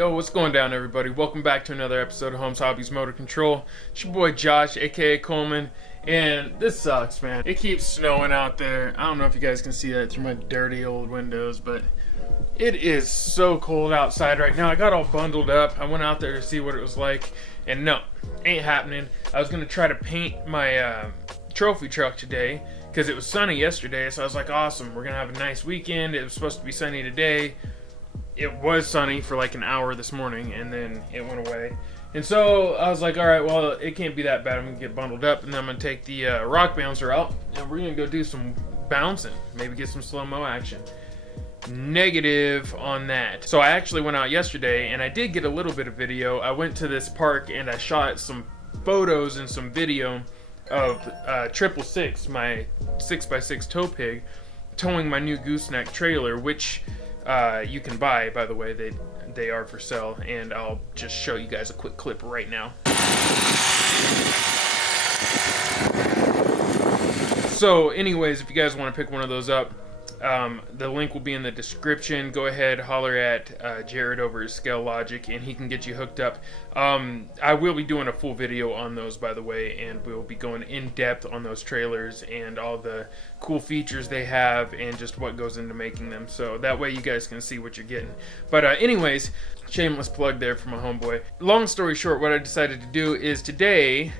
Yo, what's going down, everybody? Welcome back to another episode of Holmes Hobbies Motor Control. It's your boy Josh, aka Coleman, and this sucks, man. It keeps snowing out there. I don't know if you guys can see that through my dirty old windows, but it is so cold outside right now. I got all bundled up. I went out there to see what it was like, and no, ain't happening. I was gonna try to paint my trophy truck today because it was sunny yesterday, so I was like, awesome, we're gonna have a nice weekend. It was supposed to be sunny today. It was sunny for like an hour this morning, and then it went away. And so I was like, alright, well, it can't be that bad. I'm going to get bundled up, and then I'm going to take the rock bouncer out, and we're going to go do some bouncing. Maybe get some slow-mo action. Negative on that. So I actually went out yesterday, and I did get a little bit of video. I went to this park, and I shot some photos and some video of 666, my 6x6 tow pig, towing my new gooseneck trailer, which you can buy, by the way. They are for sale, and I'll just show you guys a quick clip right now. So anyways, if you guys want to pick one of those up, the link will be in the description. Go ahead, holler at Jared over at Scale Logic, and he can get you hooked up. I will be doing a full video on those, by the way, and we'll be going in depth on those trailers and all the cool features they have and just what goes into making them, so that way you guys can see what you're getting. But anyways, shameless plug there for my homeboy. Long story short, what I decided to do is today,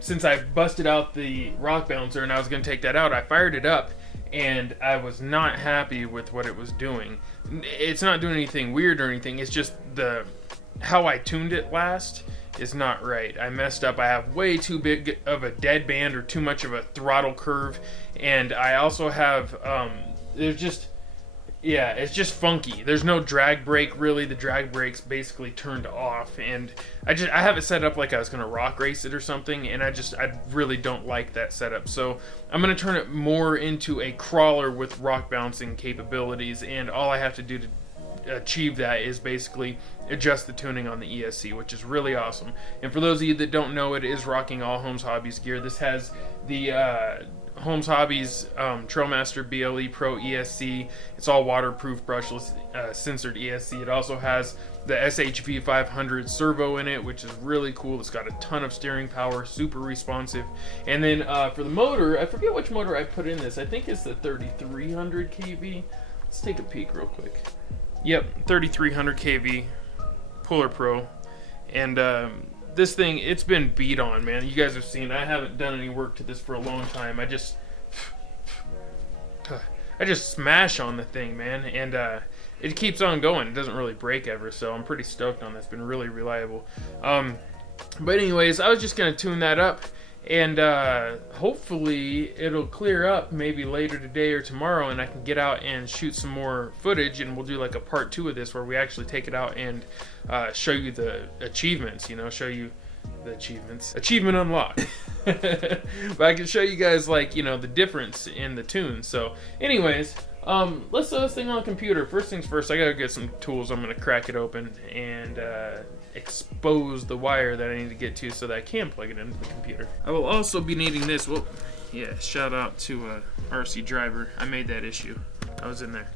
since I busted out the rock bouncer and I was going to take that out, I fired it up, and I was not happy with what it was doing. It's not doing anything weird or anything, it's just how I tuned it last is not right. I messed up. I have way too big of a deadband or too much of a throttle curve, and I also have, it's just funky. There's no drag brake really. The drag brake's basically turned off, and I have it set up like I was gonna rock race it or something, and I really don't like that setup. So I'm gonna turn it more into a crawler with rock bouncing capabilities, and all I have to do to achieve that is basically adjust the tuning on the ESC, which is really awesome. And for those of you that don't know, it is rocking all Holmes Hobbies gear. This has the Holmes Hobbies Trailmaster BLE Pro ESC. It's all waterproof, brushless, sensored ESC. It also has the SHV 500 servo in it, which is really cool. It's got a ton of steering power, super responsive. And then for the motor, I forget which motor I put in this. I think it's the 3300 kV. Let's take a peek real quick. Yep, 3300 kV Puller Pro. And this thing, it's been beat on, man. You guys have seen, I haven't done any work to this for a long time. I just smash on the thing, man, and it keeps on going. It doesn't really break ever, so I'm pretty stoked on that. It's been really reliable. But anyways, I was just gonna tune that up, and hopefully it'll clear up maybe later today or tomorrow, and I can get out and shoot some more footage, and we'll do like a part 2 of this where we actually take it out and show you the achievements, you know, show you the achievements. Achievement unlocked. But I can show you guys, like, you know, the difference in the tunes. So anyways, let's throw this thing on the computer. First things first, I gotta get some tools. I'm gonna crack it open and expose the wire that I need to get to so that I can plug it into the computer. I will also be needing this. Well, yeah, shout out to RC Driver. I made that issue. I was in there.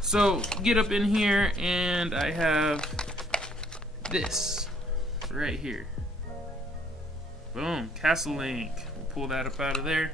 So get up in here, and I have this right here. Boom, Castle Link. We'll pull that up out of there.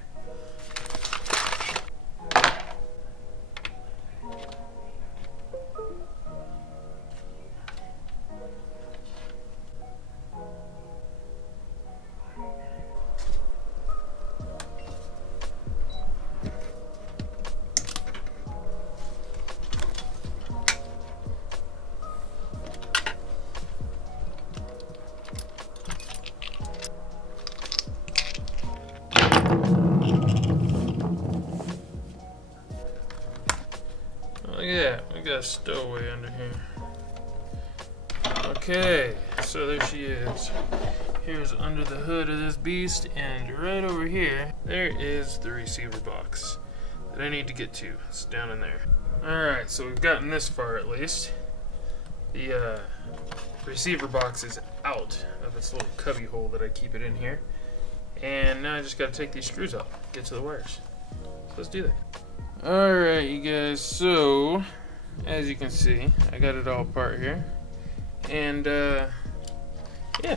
Yeah, we got a stowaway under here. Okay, so there she is. Here's under the hood of this beast, and right over here, there is the receiver box that I need to get to. It's down in there. Alright, so we've gotten this far at least. The receiver box is out of its little cubby hole that I keep it in here. And now I just gotta take these screws out, get to the wires. So let's do that. Alright, you guys, so as you can see, I got it all apart here. And yeah,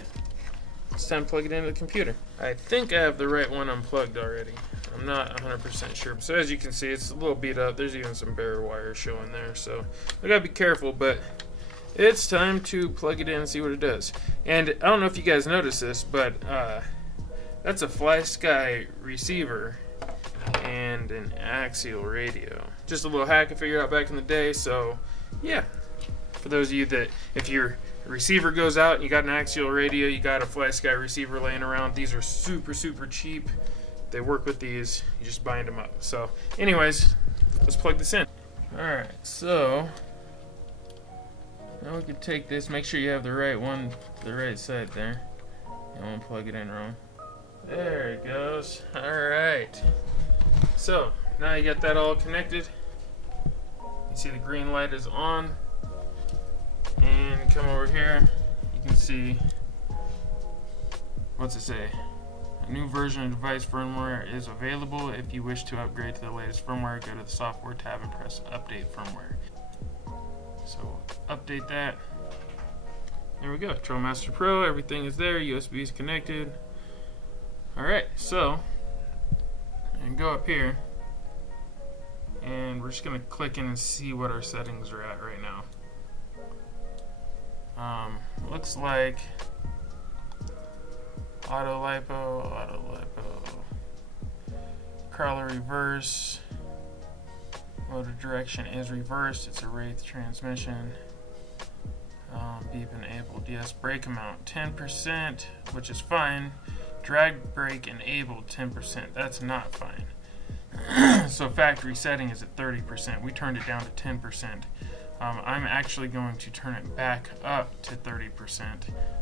it's time to plug it into the computer. I think I have the right one unplugged already. I'm not 100% sure. So as you can see, it's a little beat up. There's even some bare wire showing there. So I gotta be careful, but it's time to plug it in and see what it does. And I don't know if you guys noticed this, but that's a FlySky receiver and an axial radio. Just a little hack I figured out back in the day. So yeah, for those of you that, if your receiver goes out and you got an axial radio, you got a FlySky receiver laying around, these are super cheap. They work with these, you just bind them up. So anyways, let's plug this in. Alright, so now we can take this, make sure you have the right one, the right side there. You won't plug it in wrong. There it goes. Alright, so now you got that all connected. You see the green light is on. And come over here, you can see, what's it say? A new version of device firmware is available. If you wish to upgrade to the latest firmware, go to the software tab and press update firmware. So update that. There we go, TrollMaster Pro, everything is there, USB is connected. Alright, so, and go up here, and we're just gonna click in and see what our settings are at right now. Looks like auto lipo, crawler reverse, motor direction is reversed, it's a Wraith transmission, beep enabled, yes, brake amount 10%, which is fine, drag brake enabled 10%, that's not fine. So factory setting is at 30%, we turned it down to 10%. I'm actually going to turn it back up to 30%.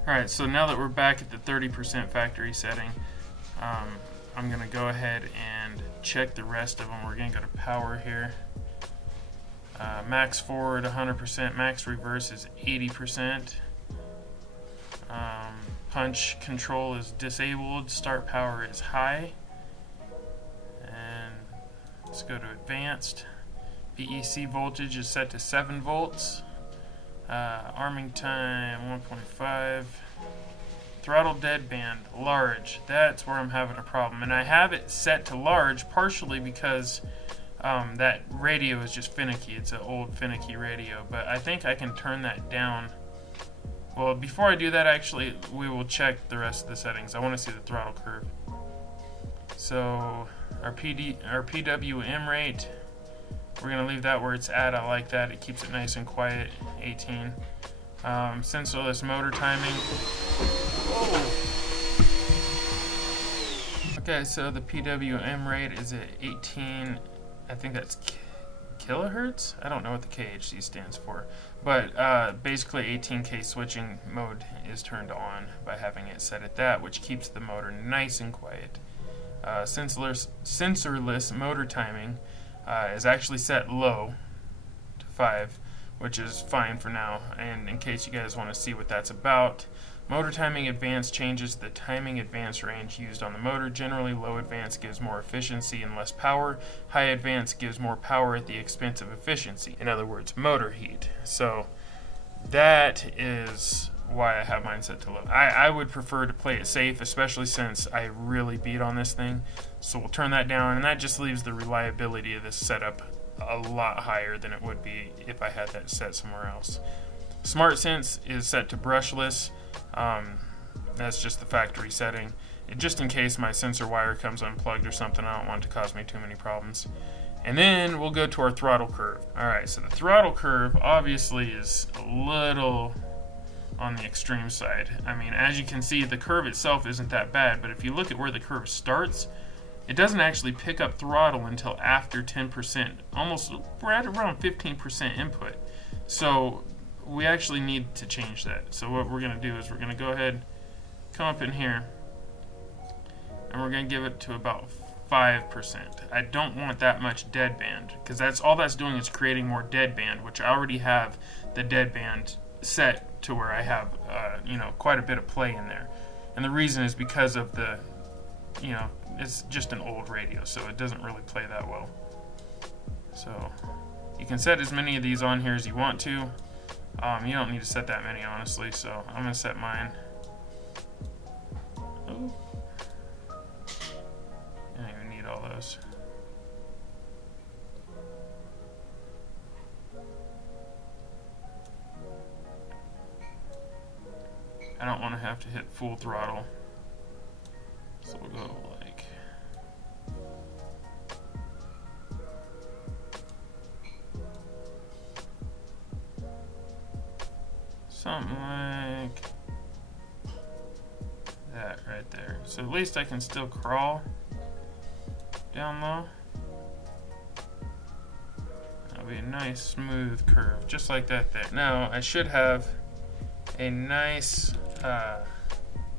Alright, so now that we're back at the 30% factory setting, I'm going to go ahead and check the rest of them. We're going to go to power here. Max forward 100%, max reverse is 80%. Punch control is disabled, start power is high. And let's go to advanced. BEC voltage is set to 7 volts. Arming time 1.5. Throttle deadband large. That's where I'm having a problem. And I have it set to large partially because that radio is just finicky. It's an old finicky radio. But I think I can turn that down. Well, before I do that, actually, we will check the rest of the settings. I want to see the throttle curve. So our PWM rate, we're going to leave that where it's at. I like that. It keeps it nice and quiet. 18. Sensorless motor timing. Whoa. Okay, so the PWM rate is at 18. I think that's kilohertz? I don't know what the KHC stands for. But basically 18K switching mode is turned on by having it set at that, which keeps the motor nice and quiet. Sensorless motor timing is actually set low to 5, which is fine for now. And in case you guys want to see what that's about, motor timing advance changes the timing advance range used on the motor. Generally, low advance gives more efficiency and less power. High advance gives more power at the expense of efficiency. In other words, motor heat. So that is why I have mine set to low. I would prefer to play it safe, especially since I really beat on this thing. So we'll turn that down, and that just leaves the reliability of this setup a lot higher than it would be if I had that set somewhere else. Smart Sense is set to brushless. That's just the factory setting. Just in case my sensor wire comes unplugged or something, I don't want it to cause me too many problems. And then we'll go to our throttle curve. Alright, so the throttle curve obviously is a little on the extreme side. I mean, as you can see, the curve itself isn't that bad, but if you look at where the curve starts, it doesn't actually pick up throttle until after 10%, almost right around 15% input. So we actually need to change that. So what we're going to do is we're going to go ahead, come up in here, and we're going to give it to about 5%. I don't want that much deadband, because that's all that's doing is creating more deadband, which I already have the deadband set to where I have you know, quite a bit of play in there. And the reason is because of the, you know, it's just an old radio, so it doesn't really play that well. So you can set as many of these on here as you want to. You don't need to set that many, honestly, so I'm gonna set mine. Oh. I don't even need all those. I don't want to have to hit full throttle, so we'll go like something like that right there. So at least I can still crawl down low. That'll be a nice smooth curve, just like that there. Now I should have a nice,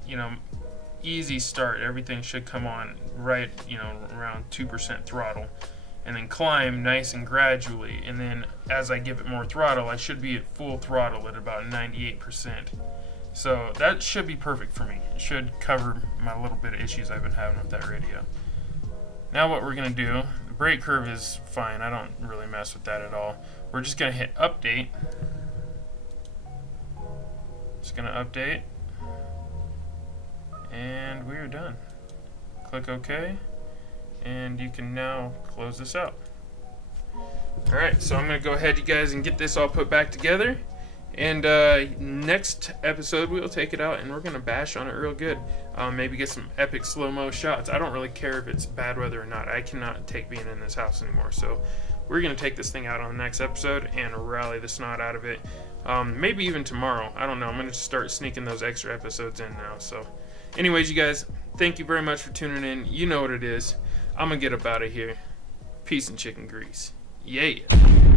you know, easy start. Everything should come on right, you know, around 2% throttle, and then climb nice and gradually. And then as I give it more throttle, I should be at full throttle at about 98%. So that should be perfect for me. It should cover my little bit of issues I've been having with that radio. Now what we're gonna do, the brake curve is fine. I don't really mess with that at all. We're just gonna hit update. Just gonna update, and we are done. Click OK, and you can now close this out. Alright, so I'm gonna go ahead, you guys, and get this all put back together, and next episode we'll take it out and we're gonna bash on it real good. Maybe get some epic slow-mo shots. I don't really care if it's bad weather or not. I cannot take being in this house anymore, so we're gonna take this thing out on the next episode and rally the snot out of it. Maybe even tomorrow. I don't know. I'm going to start sneaking those extra episodes in now. So anyways, you guys, thank you very much for tuning in. You know what it is. I'm going to get up out of here. Peace and chicken grease. Yeah.